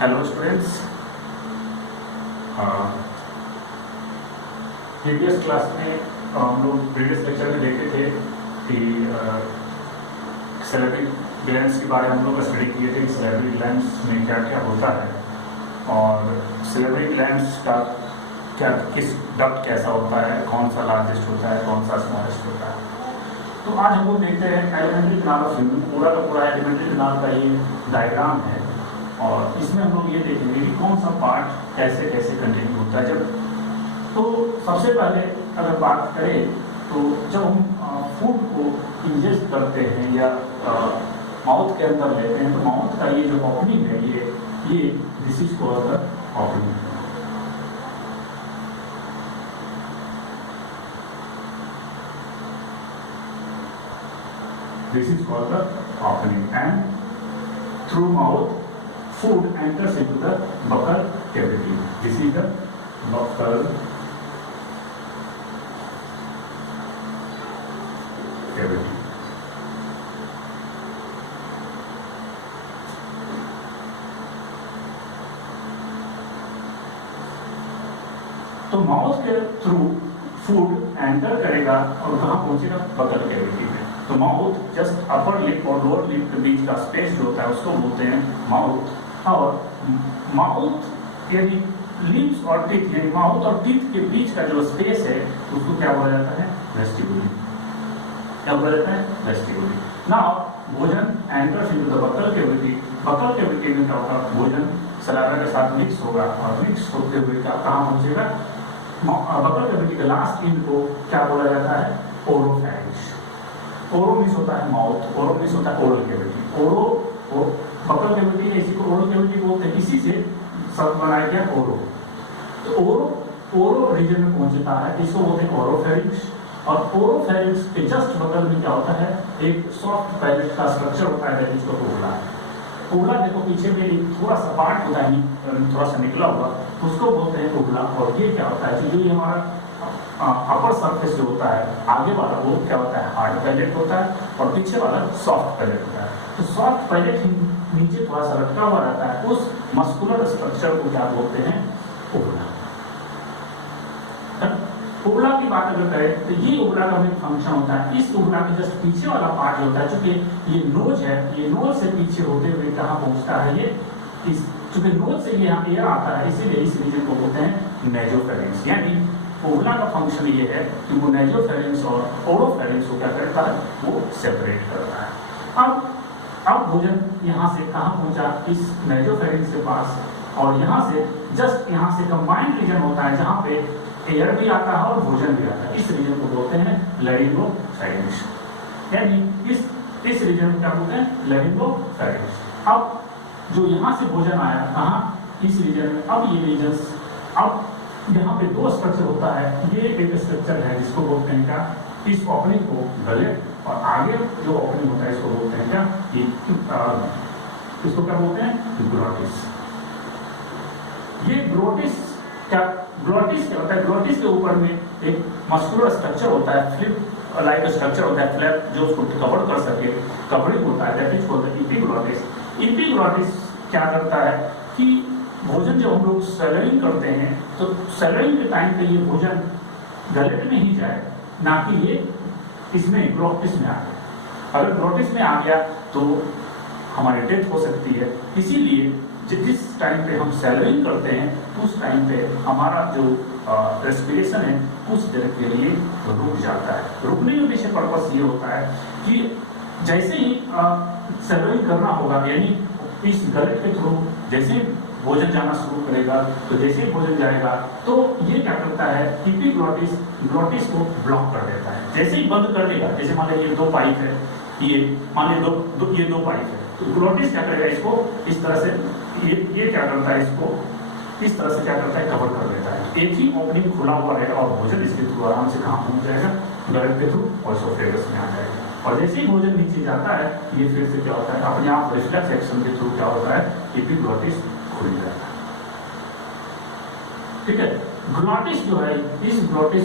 Hello students, previous class में हम लोग प्रीवियस लेक्चर में देखे थे कि सैलिवरी ग्लैंड्स के बारे में हम लोग स्टडी किए थे कि सैलिवरी ग्लैंड्स में क्या क्या होता है और सैलिवरी ग्लैंड्स का क्या किस डक्ट कैसा होता है, कौन सा लार्जेस्ट होता है, कौन सा स्मॉलेस्ट होता है। तो आज हम लोग देखते हैं एलिमेंट्री कैनाल ऑफ ह्यूमन। पूरा का पूरा एलिमेंट्री कैनाल का ये डायग्राम है और इसमें हम लोग ये देखेंगे कि कौन सा पार्ट कैसे कैसे कंटिन्यू होता है। जब तो सबसे पहले अगर बात करें तो जब हम फूड को इंजेस्ट करते हैं या माउथ के अंदर लेते हैं तो माउथ का ये जो ओपनिंग है ये this is called the opening. This is called the opening, and through mouth food enters into the buccal cavity. This is the buccal cavity. तो माउथ के थ्रू फूड एंटर करेगा और कहाँ पहुंचेगा? बकल कैविटी में। तो माउथ जस्ट अपर लिप और lower lip के बीच का स्पेस जो होता है उसको बोलते हैं माउथ। और माउथ यानी लिप्स और टीथ यानी माउथ और टीथ के बीच का जो स्पेस है उसको क्या बोला जाता है? वेस्टिबुली। क्या बोला जाता है? वेस्टिबुली। नाउ भोजन enters into the buccal cavity. Buccal cavity में क्या होगा? भोजन सलाइवा के साथ मिक्स होगा और मिक्स होते हुए क्या कहाँ पहुंचेगा? बकल कैविटी के लास्ट एंड को क्या बोला जाता है? ओरोफैरिंक्स। ओरो मीन्स होता है माउथ, ओरो मीन्स होता है ओरल कैविटी। ओरो बकल कैविटी है, इसी को ओरल कैविटी बोलते हैं, इसी से सब बनाया गया ओरो। तो ओरो रीजन में पहुंचता है, इसको बोलते हैं ओरोफैरिंक्स। और ओरोफैरिंक्स के जस्ट बगल में क्या होता है? एक सॉफ्ट पैलेट का स्ट्रक्चर होता है जिसको ओवला। ओवला देखो पीछे में थोड़ा सा पार्ट होता है, थोड़ा सा निकला हुआ, उसको बोलते हैं ओवला। और ये क्या होता है? जो ये हमारा अपर सरफेस जो होता है आगे वाला वो क्या होता है? हार्ड पैलेट होता है और पीछे वाला सॉफ्ट पैलेट होता है। तो सॉफ्ट पैलेट नीचे थोड़ा सा लटका हुआ रहता है, उस मस्कुलर स्ट्रक्चर को क्या बोलते हैं? ओवला। ओवला की बात अगर करें तो ये ओवला का एक फंक्शन होता है। इस ओवला के जस्ट पीछे वाला पार्ट जो होता है, चूंकि ये नोज है, ये नोज से पीछे होते हुए कहाँ पहुंचता है? ये इस चूंकि नोज से यहाँ एयर आता है, इसीलिए इस रीजन को बोलते हैं नेजोफेरिंक्स। यानी ओवला का फंक्शन ये है कि वो नेजोफेरिंक्स और ओरोफेरिंक्स को क्या करता है? वो सेपरेट करता है। अब भोजन यहाँ से कहाँ पहुंचा? इस नेजोफेरिंक्स के पास। और यहाँ से जस्ट यहाँ से कंबाइंड रीजन होता है जहाँ पे एयर भी आता है और भोजन भी आता है। इस रीजन को बोलते हैं लैरिंगोफेरिंक्स। यानी इस रीजन को क्या बोलते हैं? लैरिंगोफेरिंक्स। अब जो यहाँ से भोजन आया कहाँ? इस रीजन में। अब ये रीजन अब यहाँ पे दो स्ट्रक्चर होता है। ये एक स्ट्रक्चर है जिसको बोलते हैं क्या? इस ओपनिंग को गले, और आगे जो ओपनिंग होता है इसको बोलते हैं क्या? इसको क्या बोलते हैं? ग्लोटिस। ये ग्लोटिस क्या होता है? ग्लोटिस के ऊपर में एक मस्कुलर स्ट्रक्चर होता है, फ्लिप लाइक स्ट्रक्चर होता है, फ्लैप जो उसको कवर कर सके, कवरिंग होता है, that is called the epiglottis. Epiglottis क्या करता है कि भोजन जब हम लोग सैलरिंग करते हैं तो सैलरिंग के टाइम पे ये भोजन गलेट में ही जाए, ना कि ये इसमें ग्लोटिस में आ गया। अगर ग्लोटिस में आ गया तो हमारी डेथ हो सकती है। इसीलिए जिस टाइम पे हम सैलरिंग करते हैं उस टाइम पे हमारा जो रेस्पिरेशन है कुछ देर के लिए रुक जाता है। रुकने का पीछे पर्पस ये होता है कि जैसे ही सैलरिंग करना होगा, यानी इस गलेट के थ्रू जैसे ही भोजन जाना शुरू करेगा, तो जैसे ही भोजन जाएगा तो ये क्या करता है? एपिग्लोटिस ग्लोटिस को ब्लॉक कर देता है। जैसे ही बंद कर देगा, जैसे मान लीजिए दो पाइप है, ये मान लीजिए ये दो पाइप है, तो ग्लोटिस क्या करेगा? इसको इस तरह से ये क्या करता है? इसको इस तरह से क्या करता है? कवर कर देता है। एक ही ओपनिंग खुला हुआ रहेगा और भोजन इसके थ्रू आराम से कहाँ पहुंच जाएगा? गले के थ्रू और इसोफेगस में आ जाएगा। और जैसे ही भोजन नीचे जाता है ये फिर से क्या होता है? अपने आप रिफ्लेक्स एक्शन के थ्रू क्या होता है? एपिग्लोटिस खुल जाता है। ठीक है। ग्लोटिस जो है, इस ग्लोटिस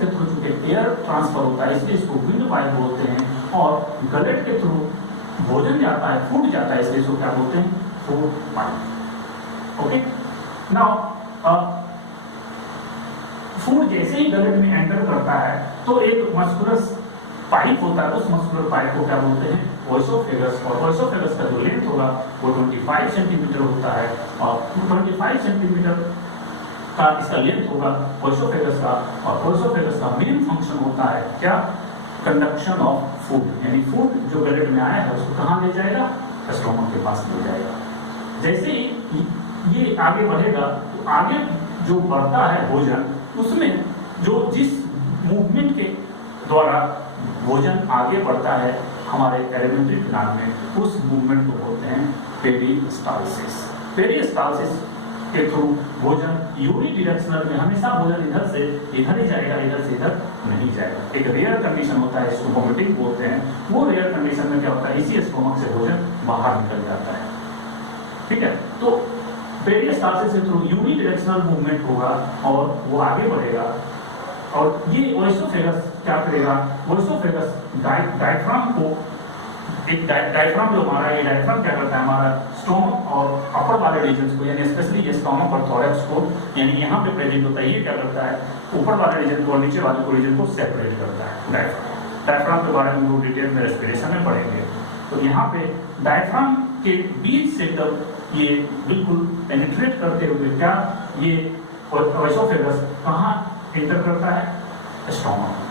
के थ्रू चूंकि एयर ट्रांसफर होता है इसलिए इसको विंड पाइप बोलते हैं। और गलेट के थ्रू भोजन जाता है, फूड जाता है, इसलिए इसको क्या बोलते हैं? Food pipe. Okay, now food जैसे ही गलेट में एंटर करता है तो एक मस्कुलर पाइप होता है, उस मस्कुलर पाइप को क्या बोलते हैं, ओएसोफेगस। और ओएसोफेगस का जो लेंथ होगा वो 25 सेंटीमीटर होता है, और 25 सेंटीमीटर का इसका लेंथ होगा ओएसोफेगस का। और ओएसोफेगस का मेन फंक्शन होता है क्या, कंडक्शन ऑफ फूड, यानी फूड जो गलेट में आया है उसको कहाँ ले जाएगा, स्टोमक के पास ले जाएगा। जैसे ही ये आगे बढ़ेगा तो आगे जो बढ़ता है भोजन, उसमें जो जिस मूवमेंट के द्वारा भोजन आगे बढ़ता है हमारे एलिमेंट्री प्लांट में, उस मूवमेंट को बोलते हैं पेरिस्टालसिस। पेरिस्टालसिस के थ्रू भोजन यूनिडायरेक्शनल में, हमेशा भोजन इधर से इधर ही जाएगा, इधर से इधर नहीं जाएगा। एक रेयर कंडीशन होता है, इसको वोमिटिंग बोलते हैं। वो रेयर कंडीशन में क्या होता है, इसी स्टोमक से भोजन बाहर निकल जाता है। ठीक है, तो पेरिस्टालसिस के थ्रू यूनिडायरेक्शनल मूवमेंट होगा और वो आगे बढ़ेगा। और ये ओएसोफेगस क्या करेगा, ओएसोफेगस डायफ्राम को, एक डायफ्राम जो हमारा, ये डायफ्राम क्या करता है, हमारा स्टोमक और अपर वाले रीजन को, यानी स्पेशली ये स्टोमक और थोरैक्स को, यानी यहाँ पे प्रेजेंट होता है, ये क्या करता है, ऊपर वाले रीजन को और नीचे वाले को रीजन को सेपरेट करता है। डायफ्राम के बारे में वो डिटेल में रेस्पिरेशन में पढ़ेंगे। तो यहाँ पे डायफ्राम के बीच से जब ये बिल्कुल पेनिट्रेट करते हुए क्या, ये ओएसोफेगस कहाँ एंटर करता है, स्टोमक।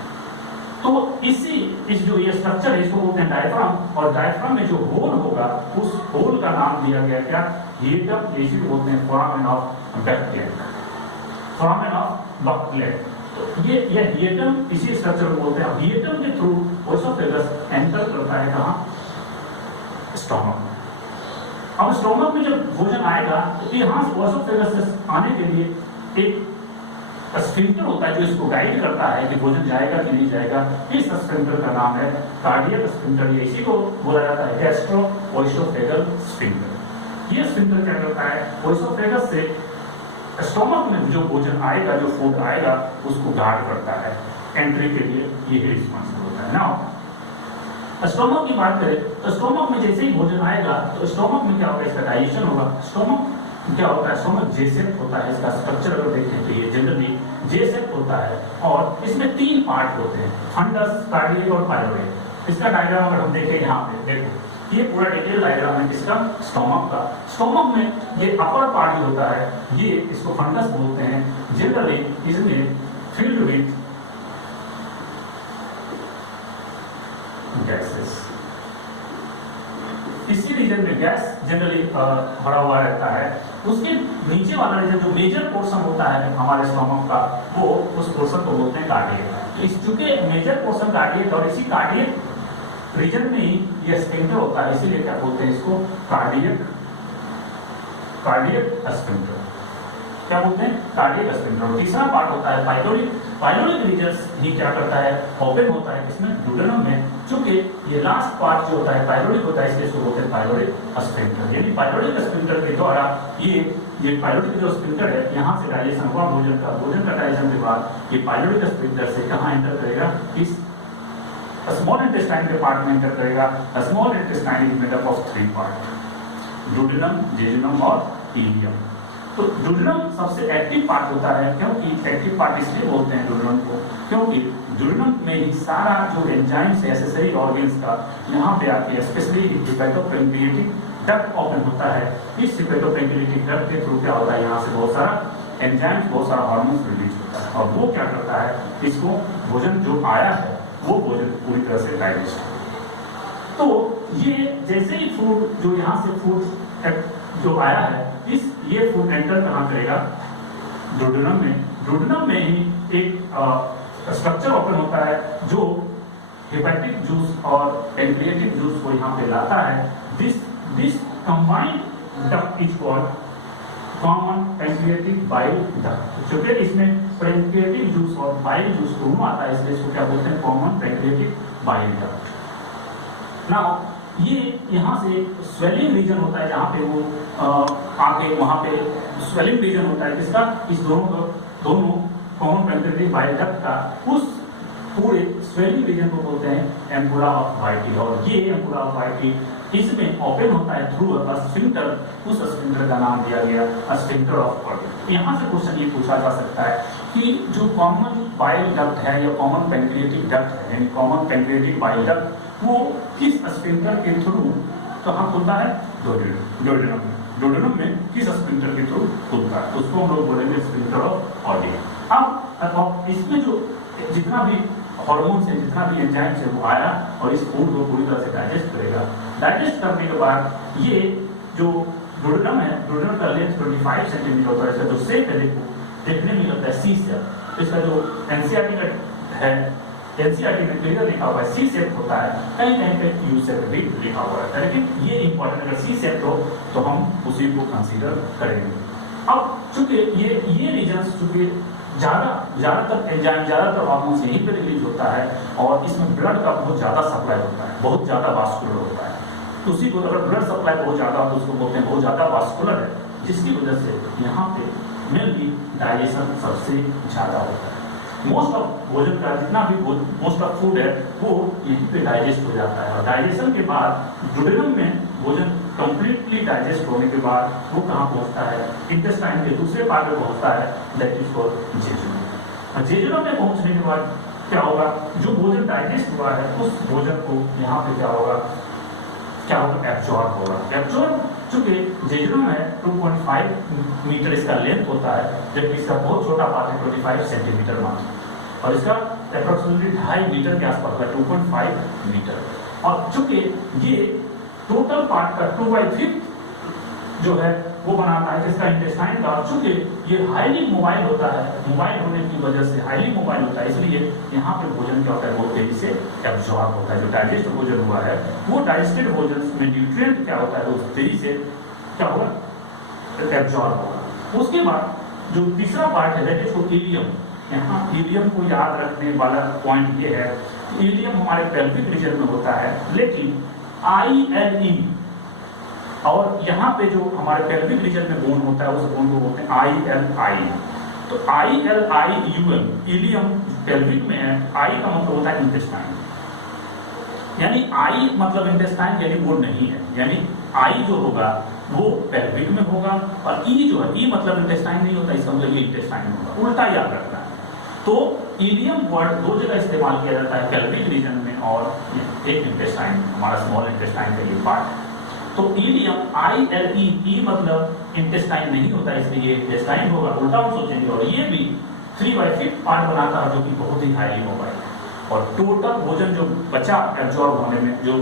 तो इस जो ये स्ट्रक्चर है इसको बोलते हैं डायफ्राम। और डायफ्राम में जो होल होगा, उस होल का नाम दिया गया क्या, हिएटम, इसी को बोलते हैं फोरामेन ऑफ बकलेट, फोरामेन ऑफ बकलेट। तो ये हिएटम, इसी स्ट्रक्चर को बोलते हैं। हिएटम के थ्रू ओएसोफेगस एंटर करता है कहाँ, स्टोमक। अब स्टोमक में जब भोजन आएगा तो यहाँ ओएसोफेगस से आने के लिए एक स्फिंक्टर होता है जो इसको गाइड करता है कि भोजन जाएगा कि नहीं जाएगा। इस स्फिंक्टर का नाम है कार्डियक स्फिंक्टर, या इसी को बोला जाता है गैस्ट्रो ओएसोफेगल स्फिंक्टर। ये स्फिंक्टर क्या करता है, ओएसोफेगस से स्टोमक में जो भोजन आएगा, जो फूड आएगा, उसको गार्ड करता है एंट्री के लिए। ये रिस्पॉन्सिबल होता है। नाउ स्टोमक की बात करें तो स्टोमक में जैसे ही भोजन आएगा तो स्टोमक में क्या होगा, इसका डाइजेशन होगा। स्टोमक क्या होता है, स्टोमक जे शेप होता है। इसका स्ट्रक्चर अगर देखें तो ये जनरली जे शेप होता है और इसमें 3 पार्ट होते हैं, फंडस, कार्डियक और पाइलोइड। इसका डायग्राम अगर हम देखें यहाँ पे, देखो ये पूरा डिटेल डायग्राम है इसका स्टोमक का। स्टोमक में ये अपर पार्ट जो होता है, ये इसको फंडस बोलते हैं। जनरली इसमें फिल्ड विथ गैसेस, इसी रीजन में गैस जनरली भरा हुआ रहता है। उसके नीचे वाला रीजन जो मेजर पोर्शन होता है हमारे स्टोमक का, वो उस पोर्शन को बोलते हैं कार्डियक। इस चूंकि मेजर पोर्शन कार्डियक और इसी कार्डियक रीजन में ही ये स्फिंक्टर होता है, इसीलिए क्या बोलते हैं इसको, कार्डियक स्फिंक्टर। क्या बोलते हैं, कार्डियक स्फिंक्टर। तीसरा पार्ट होता है पाइलोरिक। पाइलोरिक रीजन ही क्या करता है, ओपन होता है इसमें ड्यूडेनम में। चूंकि ये लास्ट पार्ट जो होता है पाइलोरिक होता है, इसलिए इसको बोलते हैं पाइलोरिक स्फिंक्टर। यानी पाइलोरिक स्फिंक्टर के द्वारा ये पाइलोरिक जो स्फिंक्टर है, यहाँ से डाइजेशन हुआ भोजन का डाइजेशन के बाद ये पाइलोरिक स्फिंक्टर से कहाँ एंटर करेगा, इस स्मॉल इंटेस्टाइन के पार्ट में एंटर करेगा। Small intestine is made up of 3 part, duodenum, jejunum और इलियम। तो ड्यूडेनम सबसे एक्टिव पार्ट होता है। क्योंकि एक्टिव पार्ट इसलिए बोलते हैं ड्यूडेनम को, क्योंकि ड्यूडेनम में ही सारा जो एंजाइम्स है, एसेसरी ऑर्गन्स का यहाँ पे आके, स्पेशली हिपैटोपैंक्रियाटिक डक्ट ओपन होता है। इस हिपैटोपैंक्रियाटिक डक्ट के थ्रू क्या होता है, यहाँ से बहुत सारा एंजाइम्स, बहुत सारा हार्मोन्स रिलीज होता है और वो क्या करता है, इसको भोजन जो आया है वो भोजन पूरी तरह से डाइजेस्ट हो। तो ये जैसे ही फूड जो यहाँ से फूड जो आया है, ये फूड एंटर कहाँ करेगा, ड्यूडेनम में। ड्यूडेनम में ही एक स्ट्रक्चर ओपन होता है जो हेपेटिक जूस और पैंक्रियाटिक जूस को यहाँ पे लाता है। This combined duct is called common pancreatic bile duct. क्योंकि इसमें पैंक्रियाटिक जूस और बाइल जूस दोनों आता है, इसलिए इसको क्या बोलते हैं, common pancreatic bile duct. Now ये यहाँ से स्वेलिंग रीजन होता है, जहाँ पे वो आके वहाँ पे स्वेलिंग रीजन होता है जिसका, इस दोनों कॉमन पैंक्रियाटिक बाइल डक्ट का, उस पूरे स्वेलिंग रीजन को बोलते हैं एम्पुला ऑफ वाइटी। और ये एम्पुला ऑफ वाइटी इसमें ओपन होता है थ्रू अ स्फिंक्टर, उस स्फिंक्टर का नाम दिया गया स्फिंक्टर ऑफ ऑर्डी। यहाँ से क्वेश्चन ये पूछा जा सकता है कि जो कॉमन बाइल डक्ट है या कॉमन पैंक्रियाटिक डक्ट है, यानी कॉमन पैंक्रियाटिक बाइल डक्ट, वो किस स्फिंक्टर के थ्रू कहाँ खुलता है? डोडेनम में। डोडेनम में किस स्फिंक्टर के थ्रू खुलता है? तो उसको हम लोग बोलेंगे स्फिंक्टर ऑफ ऑर्डी। अब इसमें जो जितना भी हार्मोन से जितना भी एंजाइम है वो आया और इस फूड को पूरी तरह से डाइजेस्ट करेगा। डाइजेस्ट करने के बाद ये जो डोडेनम है, डोडेनम का लेंथ 25 सेंटीमीटर होता है। इसका जो शेप है देखने में लगता है सी शेप। इसका जो एनसीईआरटी का है, एनसीईआरटी में क्लियर लिखा हुआ है सी शेप होता है, कहीं कहीं पे यू शेप भी लिखा हुआ है, लेकिन ये इंपॉर्टेंट, अगर सी शेप हो तो हम उसी को कंसीडर करेंगे। अब चूंकि ये रीजन चूंकि ज्यादातर एंजाइम, ज्यादातर हार्मोन यहीं पे रिलीज होता है और इसमें ब्लड का बहुत ज्यादा सप्लाई होता है, बहुत ज्यादा वास्कुलर होता है। तो उसी को अगर ब्लड सप्लाई बहुत ज्यादा हो तो उसको बोलते हैं बहुत ज्यादा वास्कुलर है, जिसकी वजह से यहाँ पे मेनली डाइजेशन सबसे ज्यादा होता है। मोस्ट ऑफ भोजन का जितना भी मोस्ट ऑफ फूड है वो यहीं पे डाइजेस्ट हो जाता है और डाइजेशन के बाद डोडेनम में भोजन कंप्लीटली डाइजेस्ट होने के बाद वो कहाँ पहुंचता है? इंटेस्टाइन के दूसरे पार्ट में पहुंचता है, that is called jejunum. Jejunum में पहुंचने के बाद क्या होगा? जो भोजन डाइजेस्ट हुआ है उस भोजन को यहाँ पे क्या होगा? एब्जॉर्ब होगा। एब्जॉर्ब चूंकि जेजुनम है 2.5 मीटर इसका लेंथ होता है, जबकि इसका बहुत छोटा पार्ट है 25 सेंटीमीटर मात्र, और इसका अप्रोक्सीमेटली 2.5 मीटर के आसपास है, 2.5 मीटर। और चूंकि ये टोटल पार्ट का 2/3 जो है वो बनाता है जिसका इंटेस्टाइन का, चूंकि ये हाईली मोबाइल होता है, मोबाइल होने की वजह से हाईली मोबाइल होता है, इसलिए यहाँ पे भोजन क्या होता है? बहुत तेजी से एब्जॉर्ब होता है। जो डाइजेस्ट भोजन हुआ है वो डाइजेस्टेड भोजन में न्यूट्रिएंट क्या होता है? वो तेजी से क्या होगा? एब्जॉर्ब होगा। उसके बाद जो तीसरा पार्ट है दैट इज इलियम। यहाँ इलियम को याद रखने वाला पॉइंट ये है, इलियम हमारे पेल्विक रीजन में होता है, लेकिन ILE और यहाँ पे जो हमारे पेल्विक रीजन में बोन होता है उस बोन को बोलते हैं ILI। तो ILIUM इलियम पेल्विक में है, I का मतलब होता है इंटेस्टाइन, यानी I मतलब इंटेस्टाइन यानी वो नहीं है, यानी I जो होगा वो पेल्विक में होगा और E जो है, E मतलब इंटेस्टाइन नहीं होता, इसका मतलब ये इंटेस्टाइन होगा, उल्टा याद रखना है। तो इलियम वर्ड दो जगह इस्तेमाल किया जाता है, पेल्विक रीजन में और एक इंटेस्टाइन, हमारा स्मॉल इंटेस्टाइन का ये पार्ट है। तो इलियम ILE, E मतलब इंटेस्टाइन नहीं होता, इसलिए ये इंटेस्टाइन होगा, उल्टा हम सोचेंगे। और ये भी 3/5 पार्ट बनाता है जो कि बहुत ही हाईली मोबाइल है, और टोटल भोजन जो बचा एब्जॉर्ब होने में जो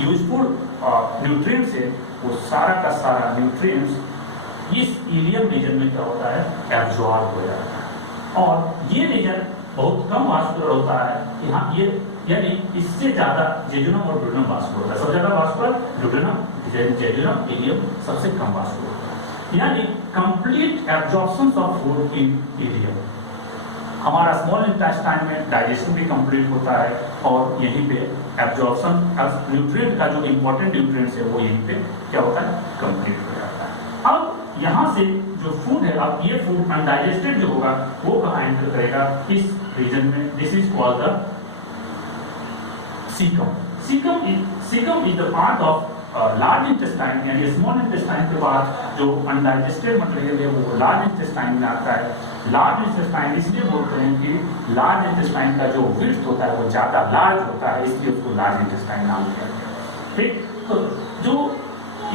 यूजफुल न्यूट्रिएंट्स है वो सारा का सारा न्यूट्रिएंट्स इस इलियम रीजन में क्या होता है? एब्जॉर्ब हो जाता है। और ये रीजन बहुत कम वास्कुलर होता है, यहाँ ये यानी इससे ज्यादा जेजुनम और डोडेनम वास्कुलर होता है। सबसे ज्यादा वास्कुलर डोडेनम, जेजुनम, इलियम सबसे कम वास्कुलर होता है, यानी complete absorption of food in ileum. हमारा स्मॉल इंटेस्टाइन में डाइजेशन भी कंप्लीट होता है और यहीं पे एब्जॉर्प्शन न्यूट्रिएंट का जो इंपॉर्टेंट न्यूट्रिएंट्स है वो यहीं पे क्या होता है? कंप्लीट हो जाता है। अब यहाँ से जो फूड है, अब ये फूड अनडाइजेस्टेड जो होगा वो कहाँ एंटर करेगा? इस रीजन में। This is called the caecum. Caecum is the part of large intestine, यानी स्मॉल इंटेस्टाइन के बाद जो अनडाइजेस्टेड मटेरियल है वो लार्ज इंटेस्टाइन में आता है। लार्ज इंटेस्टाइन इसलिए बोलते हैं कि लार्ज इंटेस्टाइन का जो विड्थ होता है वो ज्यादा लार्ज होता है, इसलिए उसको लार्ज इंटेस्टाइन नाम दिया गया। ठीक, तो जो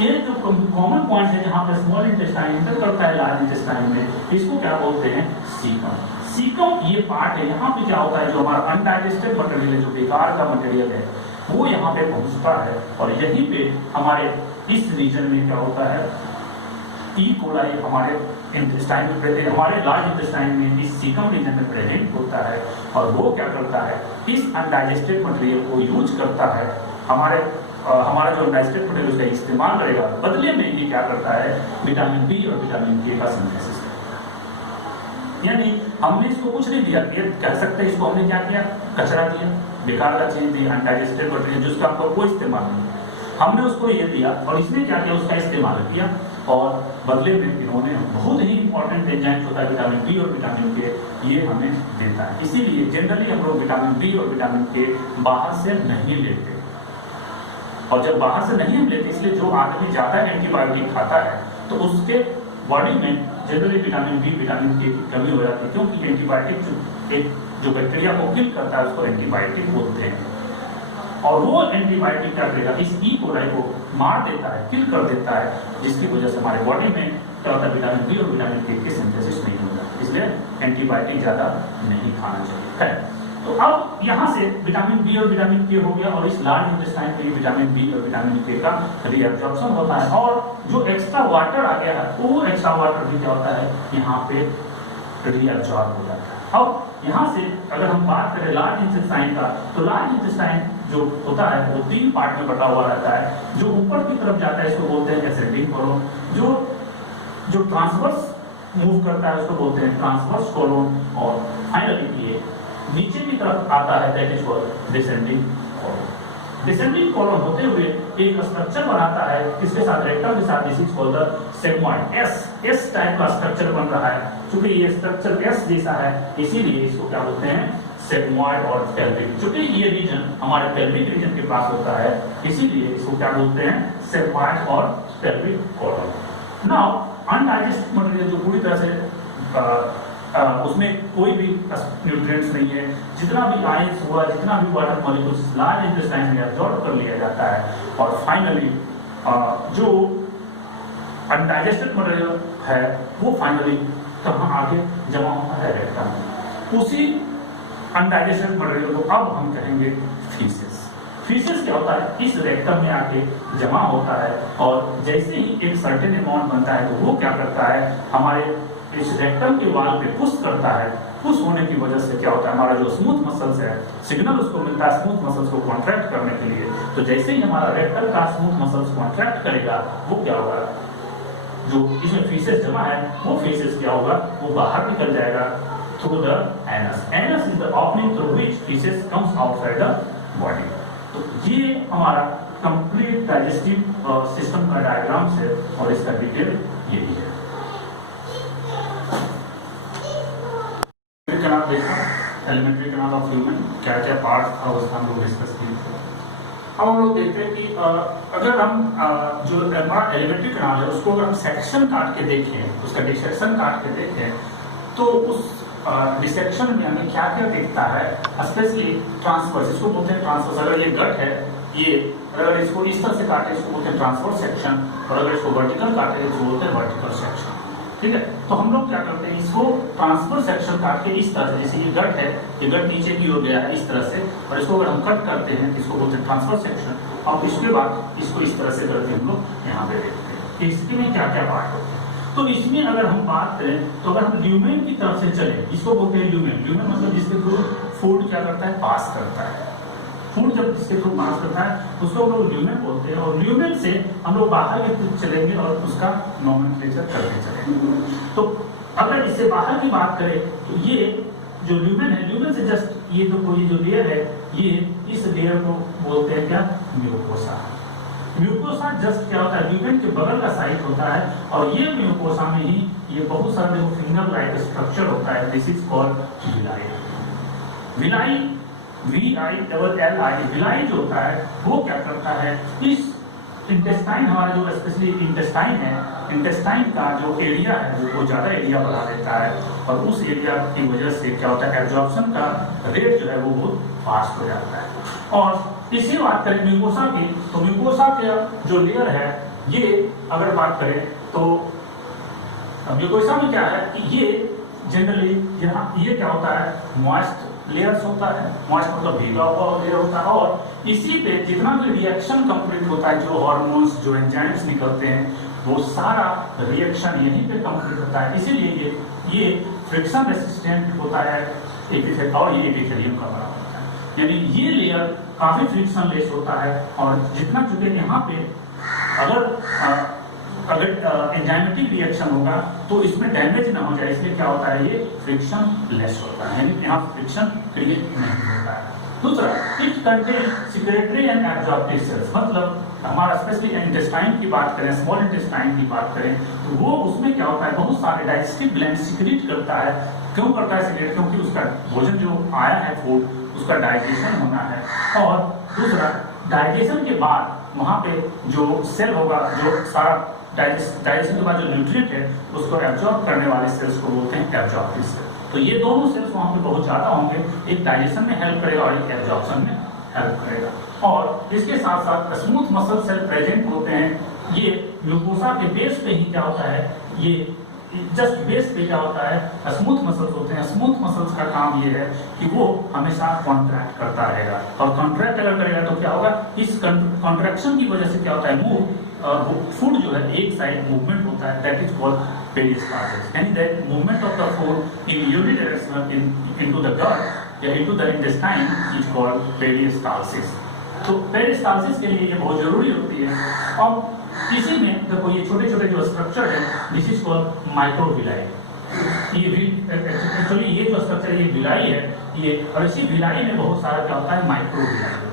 ये जो कॉमन पॉइंट है जहाँ पे स्मॉल इंटेस्टाइन एंटर करता है लार्ज इंटेस्टाइन में, इसको क्या बोलते हैं? सीकम। सीकम ये पार्ट है, यहाँ पे क्या होता है? जो हमारा अनडाइजेस्टेड मटेरियल है, जो बेकार का मटेरियल है, वो यहाँ पे पहुंचता है और यहीं पे हमारे इस रीजन में क्या होता है? ई कोलाई हमारे इंटेस्टाइन में प्रेजेंट, हमारे लार्ज इंटेस्टाइन में इस सीकम रीजन में प्रेजेंट होता है और वो क्या करता है? इस अनडाइजेस्टेड मटेरियल को यूज करता है, हमारा जो अनडाइजेस्टेड मटेरियल उसका इस्तेमाल करेगा, बदले में ये क्या करता है? विटामिन बी और विटामिन के का सिंथेसिस करता है। यानी हमने इसको कुछ नहीं दिया, ये कह सकते हैं इसको हमने क्या किया? कचरा दिया, बेकार का चीज दी, अनडाइजेस्टेड मटेरियल जिसका आपको कोई इस्तेमाल नहीं, हमने उसको ये दिया और इसने क्या किया? उसका इस्तेमाल किया और बदले में इन्होंने बहुत ही इंपॉर्टेंट एंजाइम होता है विटामिन बी और विटामिन के, ये हमें देता है। इसीलिए जनरली हम लोग विटामिन बी और विटामिन के बाहर से नहीं लेते, और जब बाहर से नहीं हम लेते, इसलिए जो आदमी ज्यादा एंटीबायोटिक खाता है तो उसके बॉडी में जनरली विटामिन बी, विटामिन के की कमी हो जाती है, क्योंकि एंटीबायोटिक जो बैक्टीरिया को किल करता है उसको एंटीबायोटिक बोलते हैं। और वो एंटीबायोटिक क्या करेगा, इस ई कोलाई को मार देता है, किल कर देता है, जिसकी वजह से हमारे बॉडी में क्या होता है, विटामिन बी और विटामिन के की सिंथेसिस नहीं होता, इसलिए एंटीबायोटिक ज्यादा नहीं खाना चाहिए है। तो अब यहाँ से विटामिन बी और विटामिन के हो गया, और इस लार्ज इंटेस्टाइन में विटामिन बी और विटामिन के का रीअब्जॉर्प्शन होता है, और जो एक्स्ट्रा वाटर आ गया है वो एक्स्ट्रा वाटर भी क्या होता है, यहाँ पे रीअब्जॉर्ब हो जाता है। अब यहाँ से अगर हम बात करें लार्ज इंटेस्टाइन का, तो लार्ज इंटेस्टाइन जो होता है वो 3 पार्ट में बटा हुआ रहता है। जो ऊपर की तरफ जाता है इसको बोलते हैं एसेंडिंग कोलोन, जो ट्रांसवर्स मूव करता है उसको बोलते हैं ट्रांसवर्स कोलोन, और फाइनली ये नीचे की तरफ आता है, that is called descending colon. Descending colon होते हुए एक स्ट्रक्चर बनाता है, किसके साथ, रेक्टम के साथ, this is called the sigmoid, S type का स्ट्रक्चर बन रहा है। क्योंकि ये स्ट्रक्चर एस जैसा है इसीलिए इसको क्या बोलते हैं, सेगमॉइड और पेल्विक। क्योंकि ये रीजन हमारे पेल्विक रीजन के पास होता है इसीलिए इसको क्या बोलते हैं, सेगमॉइड और pelvic colon. Now undigested material जो पूरी तरह से उसमें कोई भी न्यूट्रिएंट्स नहीं है, जितना भी आयंस हुआ, जितना भी वाटर मॉलिक्यूल्स लार्ज इंटेस्टाइन में एब्जॉर्ब कर लिया जाता है, और फाइनली जो अनडाइजेस्टेड मटेरियल है वो फाइनली कहाँ आगे जमा होता है, रेक्टम में। उसी अनडाइजेस्टेड मटेरियल को अब हम कहेंगे फीसेस। फीसेस क्या होता है, इस रेक्टम में आके जमा होता है, और जैसे ही एक सर्टेन अमाउंट बनता है तो वो क्या करता है, हमारे इस रेक्टम के वाल पे पुश करता है। पुश होने की वजह से क्या होता है, हमारा जो स्मूथ मसल्स है, सिग्नल उसको मिलता है स्मूथ मसल्स को कॉन्ट्रैक्ट करने के लिए। तो जैसे ही हमारा रेक्टम का स्मूथ मसल्स कॉन्ट्रैक्ट करेगा, वो क्या होगा, जो इसमें फीसेस जमा है वो फीसेस क्या होगा, वो बाहर निकल जाएगा through the anus. Anus is the opening through which faeces comes outside the body. तो ये हमारा कंप्लीट डाइजेस्टिव सिस्टम का डायग्राम है, और इसका डिटेल यही है। कैनाल देखा, एलिमेंट्री कैनाल ऑफ ह्यूमन, क्या क्या पार्ट था उसका हम लोग डिस्कस किए थे। अब हम लोग देखते हैं कि अगर हम जो हमारा एलिमेंट्री कैनाल है उसको अगर हम सेक्शन काट के देखें, उसका डिसेक्शन काट के देखें, तो उस डिसेक्शन में हमें क्या क्या दिखता है, स्पेशली ट्रांसवर्स, इसको बोलते हैं ट्रांसवर्स। अगर ये गट है, ये अगर इसको इस तरह से काटे इसको बोलते हैं ट्रांसवर्स सेक्शन, और अगर इसको वर्टिकल काटे इसको बोलते हैं वर्टिकल सेक्शन। ठीक है, तो हम लोग क्या करते हैं, इसको ट्रांसफर सेक्शन काट के इस तरह से, जैसे ये गट है, ये गट नीचे की ओर गया है इस तरह से, और इसको अगर हम कट करते हैं इसको बोलते हैं ट्रांसफर सेक्शन, और इसके बाद इसको इस तरह से करके हम लोग यहाँ पे देखते हैं कि इसमें क्या क्या पार्ट होते हैं। तो इसमें अगर हम बात करें, तो अगर हम ल्यूमेन की तरफ से चले, इसको बोलते हैं ल्यूमेन। ल्यूमेन मतलब जिसके थ्रू फूड क्या करता है, पास करता है। फूड जब जिसके थ्रू पास करता है उसको हम लोग ल्यूमेन बोलते हैं, और ल्यूमेन से हम लोग बाहर की तरफ चलेंगे और उसका नोमेनक्लेचर करते चलेंगे। तो अगर इससे बाहर की बात करें, तो ये जो ल्यूमेन है, ल्यूमेन से जस्ट ये तो कोई जो लेयर है, ये इस लेयर को बोलते हैं क्या, म्यूकोसा। म्यूकोसा जस्ट क्या होता है, ल्यूमेन के बगल का साइड होता है, और ये म्यूकोसा में ही ये बहुत सारे जो फिंगर लाइक स्ट्रक्चर होता है, this is called villi. Villi VILLI, villi जो होता है वो क्या करता है, इस इंटेस्टाइन, हमारा जो स्पेशली इंटेस्टाइन है, इंटेस्टाइन का जो एरिया है वो ज्यादा एरिया बढ़ा देता है, और उस एरिया की वजह से क्या होता है, एब्जॉर्प्शन का रेट जो है वो बहुत फास्ट हो जाता है। और इसी बात करें म्यूकोसा की, तो म्यूकोसा का जो लेयर है, ये अगर बात करें तो म्यूकोसा में क्या है कि ये जनरली यहाँ ये क्या होता है, मॉइस्ट लेयर्स होता है, मॉइस्ट मतलब भीगा हुआ लेयर होता है, और इसी पे जितना भी रिएक्शन कंप्लीट होता है, जो हार्मोन्स, जो एंजाइम्स निकलते हैं, वो सारा रिएक्शन यहीं पे कंप्लीट होता है। इसीलिए ये फ्रिक्शन रेसिस्टेंट होता है एपिथेलियम, और ये एपिथेलियम का बना होता है, यानी ये लेयर काफी फ्रिक्शन लेस होता है, और जितना चूंकि यहाँ पे अगर एंजाइमेटिक रिएक्शन होगा तो इसमें डैमेज ना हो जाए, इसलिए क्या होता है, ये फ्रिक्शन लेस होता है, यानी यहाँ फ्रिक्शन क्रिएट नहीं होता है। दूसरा, it contain secretory and absorptive cells, मतलब हमारा स्पेशली इंटेस्टाइन की बात करें, स्मॉल इंटेस्टाइन की बात करें, तो वो उसमें क्या होता है, बहुत सारे डाइजेस्टिव ग्लैंड सिक्रीट करता है। क्यों करता है सिक्रीट, क्योंकि उसका भोजन जो आया है फूड, उसका डाइजेशन होना है, और दूसरा डाइजेशन के बाद वहाँ पे जो सेल होगा, जो सारा डाइजेशन के बाद जो न्यूट्रिएंट है उसको एब्जॉर्ब करने वाले सेल्स को बोलते हैं एब्जॉर्प्टिव सेल। तो ये दोनों सेल्स वहाँ पे बहुत ज़्यादा होंगे, एक डाइजेशन में हेल्प करेगा और एक एब्जॉर्प्शन में हेल्प करेगा। और इसके साथ साथ स्मूथ मसल सेल प्रेजेंट होते हैं। ये म्यूकोसा के बेस पे ही क्या होता है, ये जस्ट बेस पे क्या होता है, स्मूथ मसल्स होते हैं। स्मूथ मसल्स का काम ये है कि वो हमेशा कॉन्ट्रैक्ट करता रहेगा, और कॉन्ट्रैक्ट अगर करेगा तो क्या होगा, इस कॉन्ट्रैक्शन की वजह से क्या होता है, फूड जो है एक साइड मूवमेंट होता है, दैट इज कॉल्ड पेरिस्टाल्सिस, यानी that movement of the food in unidirectional into the gut या into the intestine is called peristalsis. तो पेरिस्टाल्सिस के लिए ये बहुत जरूरी होती है। और इसी में देखो ये छोटे छोटे जो स्ट्रक्चर है, दिस इज कॉल्ड माइक्रोविलाई। ये एक्चुअली ये जो स्ट्रक्चर है ये विलाई है ये, और इसी विलाई में बहुत सारा क्या होता है, माइक्रोविलाई।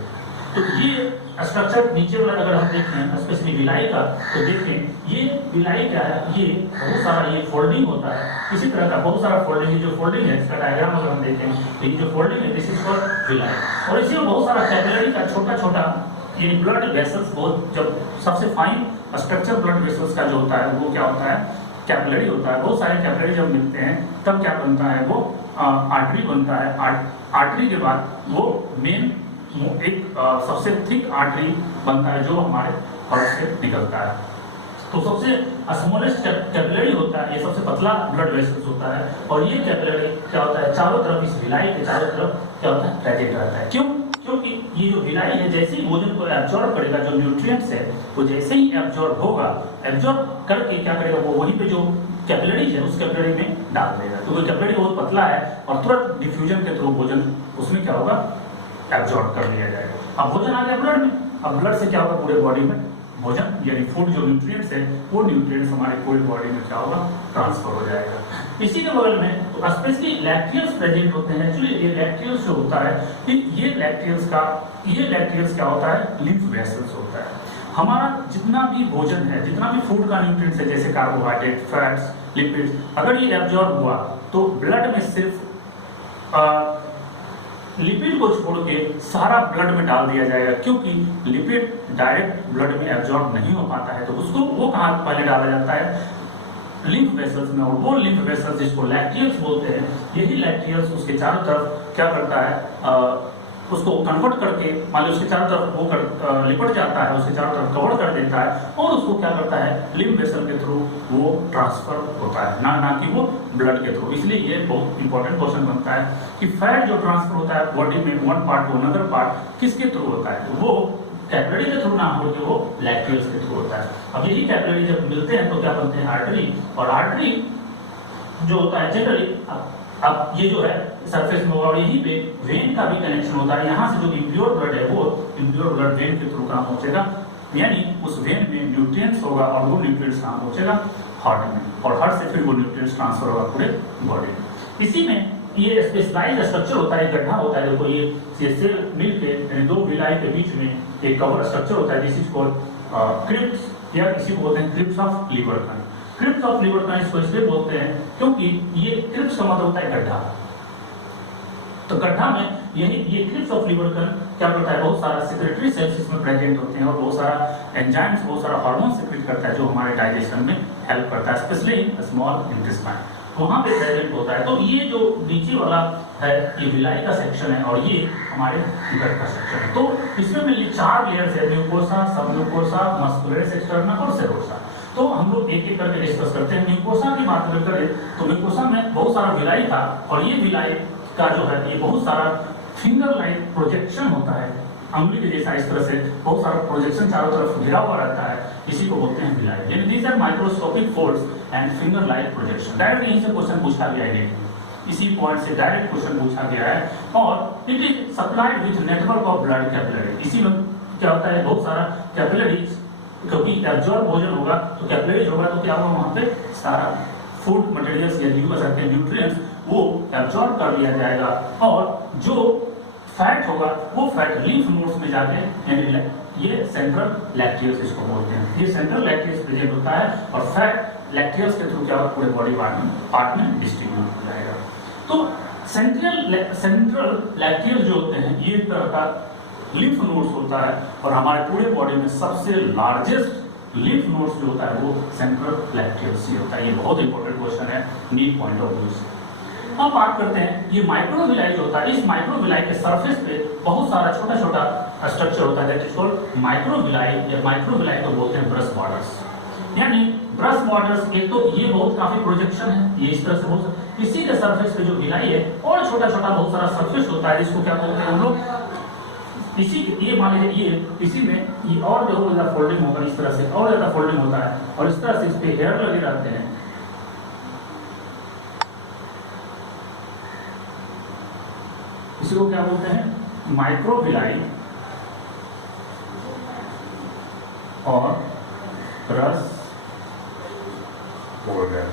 तो ये स्ट्रक्चर नीचे वाला अगर हम देखें स्पेशली विलाई का, तो देखें ये विलाई क्या है, ये बहुत सारा ये फोल्डिंग होता है, इसी तरह का बहुत सारा फोल्डिंग है। जो फोल्डिंग है इसका डायग्राम अगर हम देखें तो ये जो फोल्डिंग है दिस इज कॉल्ड विलाई, और इसी में बहुत सारा कैपिलरी का छोटा छोटा ये ब्लड वेसल्स, बहुत जब सबसे फाइन स्ट्रक्चर ब्लड वेसल्स का जो होता है वो क्या होता है, कैपिलरी होता है। बहुत सारे कैपिलरी जब मिलते हैं तब क्या बनता है, वो आर्टरी बनता है। आर्टरी के बाद वो मेन एक सबसे थिक आर्टरी बनता है जो हमारे हार्ट से निकलता है। तो सबसे स्मॉलेस्ट कैपिलरी होता है, ये सबसे पतला ब्लड वेसल्स होता है, और ये कैपिलरी क्या होता है, चारों तरफ इस विलाई के चारों तरफ क्या होता है, प्रेजेंट रहता है। क्यों? क्योंकि ये जो विलाई है जैसे ही भोजन को एब्जॉर्ब करेगा, जो न्यूट्रिएंट्स है वो जैसे ही एब्जॉर्ब होगा, एब्जॉर्ब करके क्या करेगा, वो वहीं पे जो कैपिलरी है उस कैपिलरी में डाल देगा। तो वो कैपिलरी बहुत पतला है और तुरंत डिफ्यूजन के थ्रू भोजन उसमें क्या होगा, एब्जॉर्ब कर लिया जाएगा। अब भोजन आ गया ब्लड में, अब ब्लड से क्या होगा, पूरे बॉडी में भोजन यानी फूड जो न्यूट्रिएंट्स है वो न्यूट्रिएंट्स हमारे पूरी बॉडी में क्या होगा, ट्रांसफर हो जाएगा। इसी के बगल में तो स्पेशली लैक्टियल्स प्रेजेंट होते हैं। एक्चुअली ये लैक्टियल्स जो होता है, ये लैक्टियल्स क्या होता है, लिम्फ वेसल्स होता है। हमारा जितना भी भोजन है, जितना भी फूड का न्यूट्रिएंट्स है, जैसे कार्बोहाइड्रेट, फैट्स, लिपिड्स, अगर ये एब्जॉर्ब हुआ तो ब्लड में सिर्फ लिपिड को छोड़ के सारा ब्लड में डाल दिया जाएगा, क्योंकि लिपिड डायरेक्ट ब्लड में एब्जॉर्ब नहीं हो पाता है। तो उसको वो कहाँ पहले डाला जाता है, लिम्फ वेसल्स में, और वो लिम्फ वेसल्स जिसको लैक्टियल्स बोलते हैं, यही लैक्टियल्स उसके चारों तरफ क्या करता है, उसको कन्वर्ट करके मान लो उसके चारों तरफ वो लिपट जाता है, उसके चारों तरफ कवर कर देता है, और उसको क्या करता है, लिम्फ वेसल के थ्रू वो ट्रांसफर होता है, ना कि वो ब्लड के थ्रू। इसलिए ये बहुत इंपॉर्टेंट क्वेश्चन बनता है कि फैट जो ट्रांसफर होता है बॉडी में one part two another part किसके थ्रू होता है, तो वो कैपिलरी के थ्रू ना होकर वो लैक्टियल्स के थ्रू होता है। अब यही कैपिलरी जब मिलते हैं तो क्या बनते हैं, आर्टरी, और आर्टरी जो होता है जनरली अब ये जो है सरफेस में होगा, और यहीं पे वेन का भी कनेक्शन होता है। यहाँ से जो इम्प्योर ब्लड है वो इम्प्योर ब्लड वेन के थ्रू कहाँ पहुंचेगा, यानी उस वेन में न्यूट्रिएंट्स होगा, और वो न्यूट्रिएंट्स कहाँ पहुंचेगा, हार्ट में, और हार्ट से फिर वो न्यूट्रिएंट्स ट्रांसफर होगा पूरे बॉडी में। इसी में ये स्पेशलाइज्ड स्ट्रक्चर होता है, गड्ढा होता है। देखो ये सेल मिल के दो विलाई के बीच में एक कवर स्ट्रक्चर होता है, दिस इज कॉल्ड क्रिप्स, या इसी को बोलते हैं क्रिप्स ऑफ लीवरकन। क्रिप्स ऑफ लीवरकन इसको इसलिए बोलते हैं क्योंकि ये क्रिप्स का मतलब होता है गड्ढा। तो गड्ढा में यही ये क्रिप्स ऑफ लीवरकन क्या करता है, बहुत सारा सेक्रेटरी सेल्स इसमें प्रेजेंट होते हैं, और बहुत सारा एंजाइम्स, बहुत सारा हार्मोन सेक्रेट करता है जो हमारे डाइजेशन में हेल्प करता है, स्पेशली स्मॉल इंटेस्टाइन वहां पे प्रेजेंट होता है। तो ये जो नीचे वाला है ये विलाई का सेक्शन है, और ये हमारे गट का सेक्शन है। तो इसमें मिली 4 लेयर्स है, म्यूकोसा, सबम्यूकोसा, मस्कुलस एक्सटर्ना और सेरोसा। तो हम लोग एक एक करके डिस्कस करते हैं। म्यूकोसा की बात अगर करें तो म्यूकोसा में बहुत सारा विलाई था, और ये विलाई का जो है ये बहुत सारा फिंगर लाइक प्रोजेक्शन होता है, अंगुली के जैसा, इस तरह से बहुत सारा प्रोजेक्शन चारों तरफ घिरा हुआ रहता है, इसी को बोलते हैं विलाई। यानी these are microscopic folds and finger like projection. Direct यहीं से क्वेश्चन पूछा गया है, इसी पॉइंट से डायरेक्ट क्वेश्चन पूछा गया है, और it is supplied with network of blood capillary. इसी में क्या होता है, बहुत सारा कैपिलरीज, क्योंकि एब्जॉर्ब भोजन होगा तो कैपिलरीज होगा, तो क्या होगा, वहां पे सारा फूड मटेरियल्स या न्यूट्रिएंट्स वो एब्जॉर्ब कर लिया जाएगा, और जो फैट होगा वो फैट लिम्फ नोड्स में जाके, यानी ये सेंट्रल लैक्टियल्स इसको बोलते हैं, ये सेंट्रल लैक्टियल्स प्रेजेंट होता है, और फैट लैक्टियल्स के थ्रू क्या होगा, पूरे बॉडी पार्ट में डिस्ट्रीब्यूट हो जाएगा। तो सेंट्रल लैक्टियल्स जो होते हैं ये एक तरह का लिम्फ नोड्स होता है, और हमारे पूरे बॉडी में सबसे लार्जेस्ट लिम्फ नोड्स जो होता है वो सेंट्रल लैक्टियल सी होता है। ये बहुत इंपॉर्टेंट क्वेश्चन है नीट पॉइंट ऑफ व्यू से। अब बात करते हैं ये माइक्रोविलाई जो होता है, इस माइक्रोविलाई के सरफेस पे बहुत सारा छोटा छोटा स्ट्रक्चर होता है दैट इज कॉल्ड माइक्रोविलाई, या माइक्रोविलाई को बोलते हैं ब्रश बॉर्डर्स। यानी ब्रश बॉर्डर्स, एक तो ये बहुत काफी प्रोजेक्शन है, ये इस तरह से बहुत, इसी के सरफेस पे जो विलाई है और छोटा छोटा बहुत सारा सरफेस होता है, जिसको क्या बोलते हैं हम लोग, इसी ये मान लीजिए ये इसी में ये और जो ज्यादा फोल्डिंग होगा, इस तरह से और ज्यादा फोल्डिंग होता है, और इस तरह से इस पे हेयर लगे रहते हैं। इसी को क्या बोलते हैं माइक्रोविलाई और ब्रश बॉर्डर।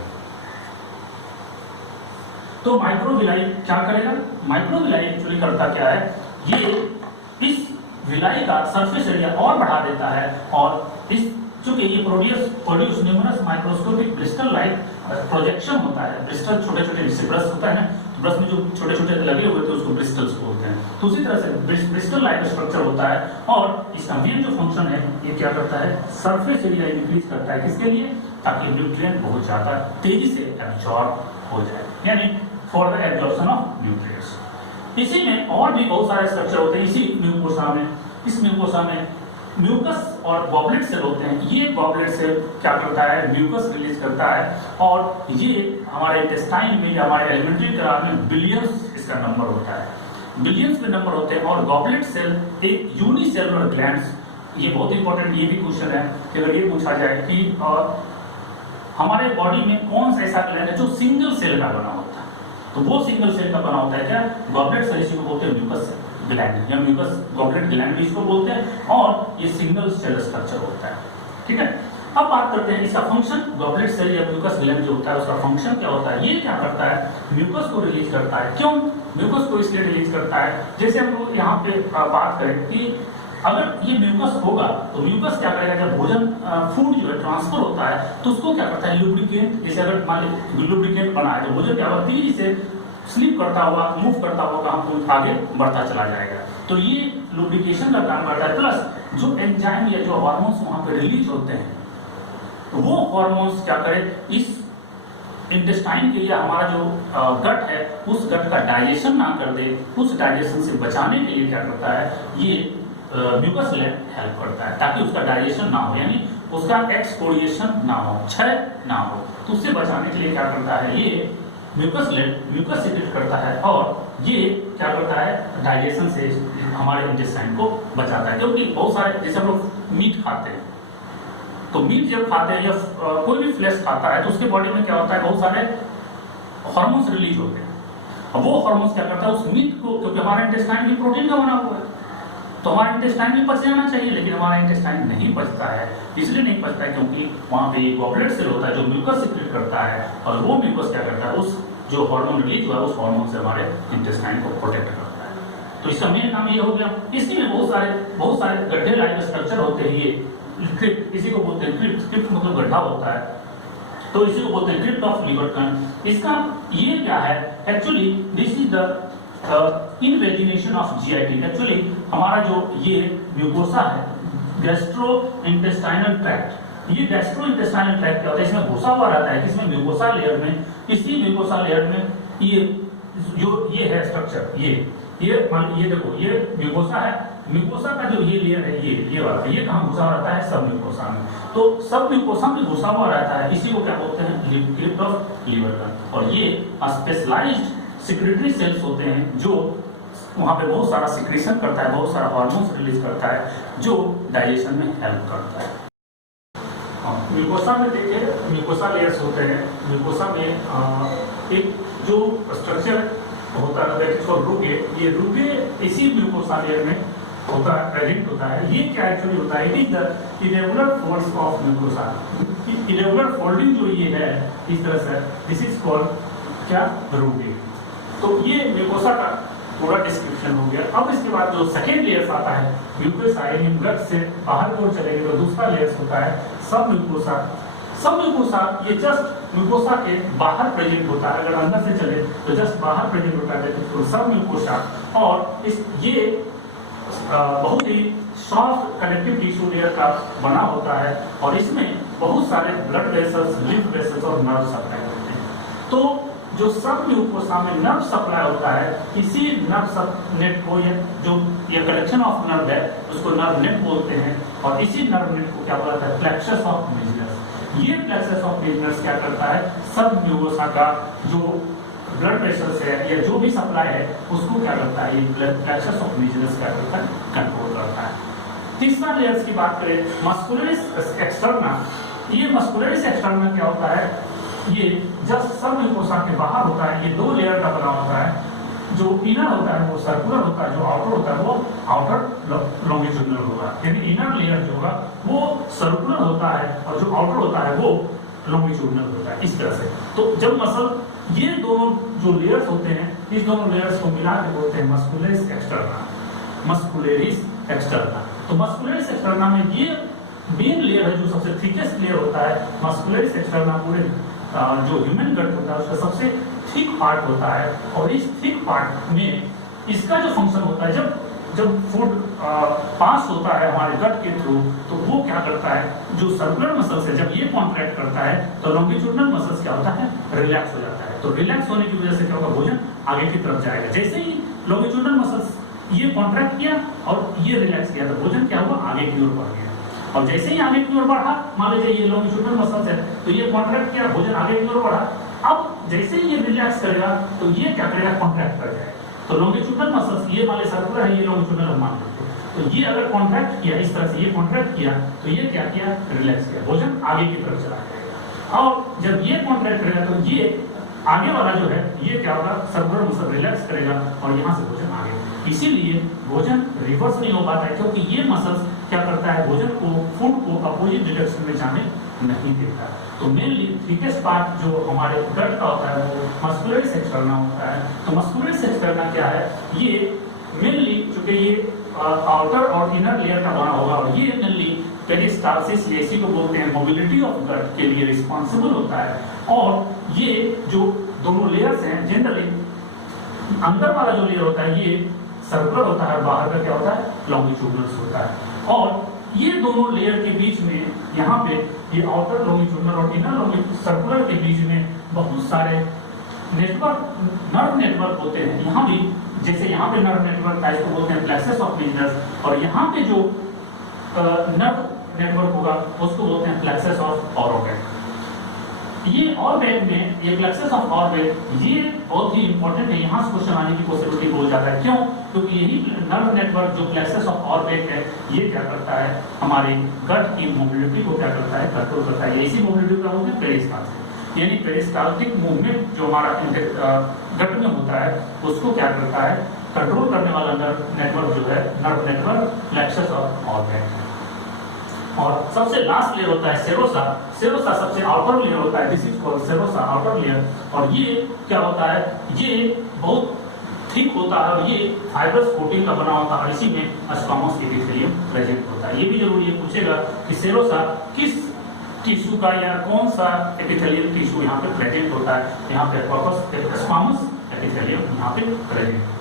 तो माइक्रोविलाई क्या करेगा, माइक्रोविलाई एक्चुअली करता क्या है, ये इस विलाई का सरफेस एरिया और बढ़ा देता है, और इस चूंकि ये produce numerous microscopic Bristol like projection होता है, ब्रिस्टल छोटे छोटे जैसे ब्रश होता है ना, तो ब्रश में जो छोटे छोटे लगे हुए थे उसको ब्रिस्टल्स बोलते हैं। तो उसी तरह से ब्रिस्टल लाइक स्ट्रक्चर होता है, और इसका मेन जो फंक्शन है ये क्या करता है, सरफेस एरिया इंक्रीज करता है। किसके लिए, ताकि न्यूट्रिएंट बहुत ज्यादा तेजी से एब्जॉर्ब हो जाए, यानी for the absorption of nutrients. इसी में और भी बहुत सारे स्ट्रक्चर होते हैं इसी म्यूकोसा में। इस म्यूकोसा में म्यूकस और गॉबलेट सेल होते हैं। ये गॉबलेट सेल क्या करता है, म्यूकस रिलीज करता है, और ये हमारे इंटेस्टाइन में या हमारे एलिमेंट्री ट्रैक्ट में बिलियंस इसका नंबर होता है, बिलियंस में नंबर होते हैं। और गॉबलेट सेल एक यूनिसेलुलर ग्लैंड्स, ये बहुत इंपॉर्टेंट ये भी क्वेश्चन है कि अगर ये पूछा जाए कि हमारे बॉडी में कौन सा ऐसा ग्लैंड है जो सिंगल सेल का बना होता है, तो वो सिंगल सेल का बना होता है क्या, गॉबलेट सेल, इसी को बोलते हैं म्यूकस ग्लैंड या म्यूकस गॉबलेट ग्लैंड भी इसको बोलते हैं, और ये सिंगल सेल स्ट्रक्चर होता है। ठीक है, अब बात करते हैं इसका फंक्शन। गॉबलेट सेल या म्यूकस ग्लैंड जो होता है उसका फंक्शन क्या होता है, ये क्या करता है, म्यूकस को रिलीज करता है। क्यों म्यूकस को इसलिए रिलीज करता है, जैसे हम लोग यहाँ पे बात करें कि अगर ये म्यूकस होगा तो म्यूकस क्या करेगा, जब भोजन फूड जो है ट्रांसफर होता है तो उसको क्या करता है, लुब्रिकेंट, जैसे अगर मान लीजिए लुब्रिकेंट बना है तो भोजन क्या होगा, तेजी से स्लिप करता हुआ, मूव करता हुआ हमको आगे बढ़ता चला जाएगा। तो ये लुब्रिकेशन का काम करता है। प्लस जो एंजाइम या जो हार्मोन्स वहां पे रिलीज होते हैं, तो वो हार्मोन्स क्या करे, इस इंटेस्टाइन के लिए हमारा जो गट है उस गट का डाइजेशन ना कर दे, उस डाइजेशन से बचाने के लिए क्या करता है, ये म्यूकस ग्लैंड हेल्प करता है, ताकि उसका डाइजेशन ना हो, यानी उसका एक्सपोरिएशन ना हो, क्षय ना हो। तो उससे बचाने के लिए क्या करता है, ये म्यूकस ग्लैंड म्यूकस सीक्रेट करता है, और ये क्या करता है, डाइजेशन से हमारे इंटेस्टाइन को बचाता है। क्योंकि बहुत सारे, जैसे हम लोग मीट खाते हैं, तो मीट जब खाते हैं या कोई भी फ्लैश खाता है तो उसके बॉडी में क्या होता है, बहुत सारे हार्मोन्स रिलीज होते हैं। अब वो हार्मोन्स क्या करता है, उस मीट को, क्योंकि हमारा इंटेस्टाइन भी प्रोटीन का बना हुआ है, तो हमारा इंटेस्टाइन भी पच जाना चाहिए, लेकिन हमारा इंटेस्टाइन नहीं पचता है। इसलिए नहीं पचता है क्योंकि वहां पे एक गॉबलेट सेल होता है जो म्यूकस सीक्रेट करता है, और वो म्यूकस क्या करता है, उस जो हार्मोन रिलीज हुआ है उस हार्मोन से हमारे इंटेस्टाइन को प्रोटेक्ट करता है। तो इसका मेन नाम ये हो गया। इसी में बहुत सारे गड्ढे लाइक स्ट्रक्चर होते हैं, ये क्रिप्ट, इसी को बोलते हैं क्रिप्ट। क्रिप्ट मतलब गड्ढा होता है, तो इसी को बोलते हैं क्रिप्ट ऑफ लिबर्टन। इसका ये क्या है, actually this is the invagination of GIT. Actually हमारा जो ये म्यूकोसा है, गैस्ट्रो इंटेस्टाइनल ट्रैक्ट, ये गैस्ट्रो इंटेस्टाइनल ट्रैक्ट क्या होता है, इसमें घुसा हुआ रहता है, किसमें, म्यूकोसा लेयर में। इसी म्यूकोसा लेयर में ये जो ये है स्ट्रक्चर, ये मान ये देखो, ये म्यूकोसा है, म्यूकोसा का जो ये लेयर है, ये वाला, ये कहाँ घुसा रहता है, सब म्यूकोसा में। तो सब म्यूकोसा में घुसा हुआ रहता है, इसी को क्या बोलते हैं, क्रिप्ट ऑफ लिबर्टन। और ये स्पेशलाइज्ड सिक्रेटरी सेल्स होते हैं जो वहां पे बहुत सारा सिक्रेशन करता है, बहुत सारा हार्मोन्स रिलीज करता है, जो डाइजेशन में हेल्प करता है। म्यूकोसा में देखिए, म्यूकोसा लेयर्स होते हैं। म्यूकोसा में एक जो स्ट्रक्चर होता है इसको रूगे, ये रूगे इसी म्यूकोसा लेयर में होता है, प्रेजेंट होता है। ये क्या एक्चुअली होता है, it is the irregular folds of mucosa. Irregular folding जो ये है इस तरह से, दिस इज कॉल्ड क्या, रूगे। तो ये म्यूकोसा का पूरा डिस्क्रिप्शन हो गया। अब इसके बाद जो सेकेंड लेयर्स आता है, म्यूकोसा यानी गट से बाहर की ओर चलेंगे तो दूसरा लेयर्स होता है सब म्यूकोसा। सब म्यूकोसा ये जस्ट म्यूकोसा के बाहर प्रेजेंट होता है, अगर अंदर से चले तो जस्ट बाहर प्रेजेंट होता है, तो सब म्यूकोसा। और इस ये बहुत ही सॉफ्ट कनेक्टिव टिश्यू लेयर का बना होता है और इसमें बहुत सारे ब्लड वेसल्स, लिम्फ वेसल्स और नर्व सप्लाई होते हैं। तो जो सब म्यूकोसा में नर्व सप्लाई होता है, इसी नर्व नेट को ये कलेक्शन ऑफ नर्व है उसको नर्व नेट बोलते हैं और इसी नर्व नेट को क्या बोला जाता है, प्लेक्सस ऑफ मेजिनस। ये प्लेक्सस ऑफ मेजिनस क्या करता है, सब म्यूकोसा का जो ब्लड प्रेशर से या जो भी सप्लाई है उसको क्या करता है, ये प्लेक्सस ऑफ मेजिनस क्या करता है, कंट्रोल करता है। तीसरा लेयर्स की बात करें, मस्कुलरिस एक्सटर्ना। ये मस्कुलरिस एक्सटर्ना क्या होता है, ये जस्ट सब म्यूकोसा के बाहर होता है, ये 2 लेयर का बना होता है। जो इनर होता है वो सर्कुलर होता है, जो आउटर होता है वो आउटर लॉन्गिट्यूडिनल होगा, यानी इनर लेयर जो होगा वो सर्कुलर होता है और जो आउटर होता है वो लॉन्गिट्यूडिनल होता है, इस तरह से। तो जब मसल ये दोनों जो लेयर्स होते हैं, इस दोनों लेयर्स को मिला के बोलते हैं मस्कुलरिस एक्सटर्ना, मस्कुलरिस एक्सटर्ना। तो मस्कुलरिस एक्सटर्ना में ये मेन लेयर है जो सबसे थिकेस्ट लेयर होता है। मस्कुलरिस एक्सटर्ना पूरे जो ह्यूमन गट होता है उसका सबसे थिक पार्ट होता है और इस थिक पार्ट में इसका जो फंक्शन होता है, जब फूड पास होता है हमारे गट के थ्रू, तो वो क्या करता है, जो सर्कुलर मसल्स है जब ये कॉन्ट्रैक्ट करता है तो लॉन्गिट्यूडिनल मसल्स क्या होता है, रिलैक्स हो जाता है। तो रिलैक्स होने की वजह से क्या होगा, भोजन आगे की तरफ जाएगा। जैसे ही लॉन्गिट्यूडिनल मसल्स ये कॉन्ट्रैक्ट किया और ये रिलैक्स किया तो भोजन क्या हुआ, आगे की ओर बढ़ गया। और जैसे ही आगे की ओर बढ़ा, मान लीजिए ये लॉन्गिट्यूडिनल मसल्स है तो ये कॉन्ट्रैक्ट किया, भोजन आगे की ओर बढ़ा। अब जैसे ही ये रिलैक्स करेगा तो ये क्या करेगा, कॉन्ट्रैक्ट कर जाएगा। तो लॉन्गिट्यूडिनल मसल्स, ये मान लीजिए सर्कुलर है, ये लॉन्गिट्यूडिनल मान लीजिए, तो ये अगर कॉन्ट्रैक्ट किया इस तरह से, ये कॉन्ट्रैक्ट किया तो ये क्या किया, रिलैक्स किया, भोजन आगे की तरफ चला जाएगा। और जब ये कॉन्ट्रैक्ट करेगा तो ये आगे वाला जो है ये क्या होगा, सर्कुलर मसल रिलैक्स करेगा और यहाँ से भोजन आगे। इसीलिए भोजन रिवर्स नहीं हो पाता है क्योंकि ये मसल्स क्या करता है, भोजन को, फूड को अपोजिट डायरेक्शन में जाने नहीं देता। तो मेनली थिकेस्ट पार्ट जो हमारे गट का होता है वो मस्कुलरिस एक्सटर्ना होता है। तो मस्कुलरिस एक्सटर्ना क्या है, ये मेनली चूंकि ये आउटर और इनर लेयर का बना होगा और ये मेनली पेरिस्टाल्सिस, इसी को बोलते हैं, मोबिलिटी ऑफ गट के लिए रिस्पॉन्सिबल होता है। और ये जो दोनों लेयर्स हैं, जनरली अंदर वाला जो लेयर होता है ये सर्कुलर होता है, बाहर का क्या होता है, लॉन्गिट्यूडिनल होता है। और ये दोनों लेयर के बीच में यहाँ पे ये आउटर लॉन्गिट्यूडिनल और इनर सर्कुलर के बीच में बहुत सारे नेटवर्क, नर्व नेटवर्क होते हैं। यहाँ भी जैसे यहाँ पे नर्व नेटवर्क था, इसको बोलते हैं प्लेक्सस ऑफ मेजिनस, और यहाँ पे जो नर्व नेटवर्क होगा उसको बोलते हैं प्लेक्सस ऑफ ऑर्बिट। ये ऑर्बिट में, ये प्लेक्सस ऑफ ऑर्बिट, ये बहुत ही इंपॉर्टेंट है, यहाँ से क्वेश्चन आने की पॉसिबिलिटी बहुत ज्यादा है। क्यों? क्योंकि यही नर्व नेटवर्क जो प्लेक्सस ऑफ ऑर्बिट है ये क्या करता है, हमारे गट की मोबिलिटी को क्या करता है, कंट्रोल करता है। इसी मोबिलिटी को बोलते हैं पेरिस्टाल्सिस, यानी पेरिस्टाल्टिक मूवमेंट जो हमारा गट में होता है उसको क्या करता है, कंट्रोल करने वाला नर्व नेटवर्क जो है, nerve network plexus of orbit. और सबसे लास्ट लेयर होता है सेरोसा। सेरोसा सबसे आउटर लेयर होता है, this is called serosa, outer layer. और ये क्या होता है, ये बहुत थिक होता है और ये फाइब्रस कोटिंग का बना होता है और इसी में स्क्वामस एपिथेलियम प्रेजेंट होता है। ये भी जरूर ये पूछेगा कि सेरोसा किस टिश्यू का या कौन सा एपिथेलियम टिश्यू यहाँ पे प्रेजेंट होता है। यहाँ पे स्क्वामस एपिथेलियम यहाँ पे प्रेजेंट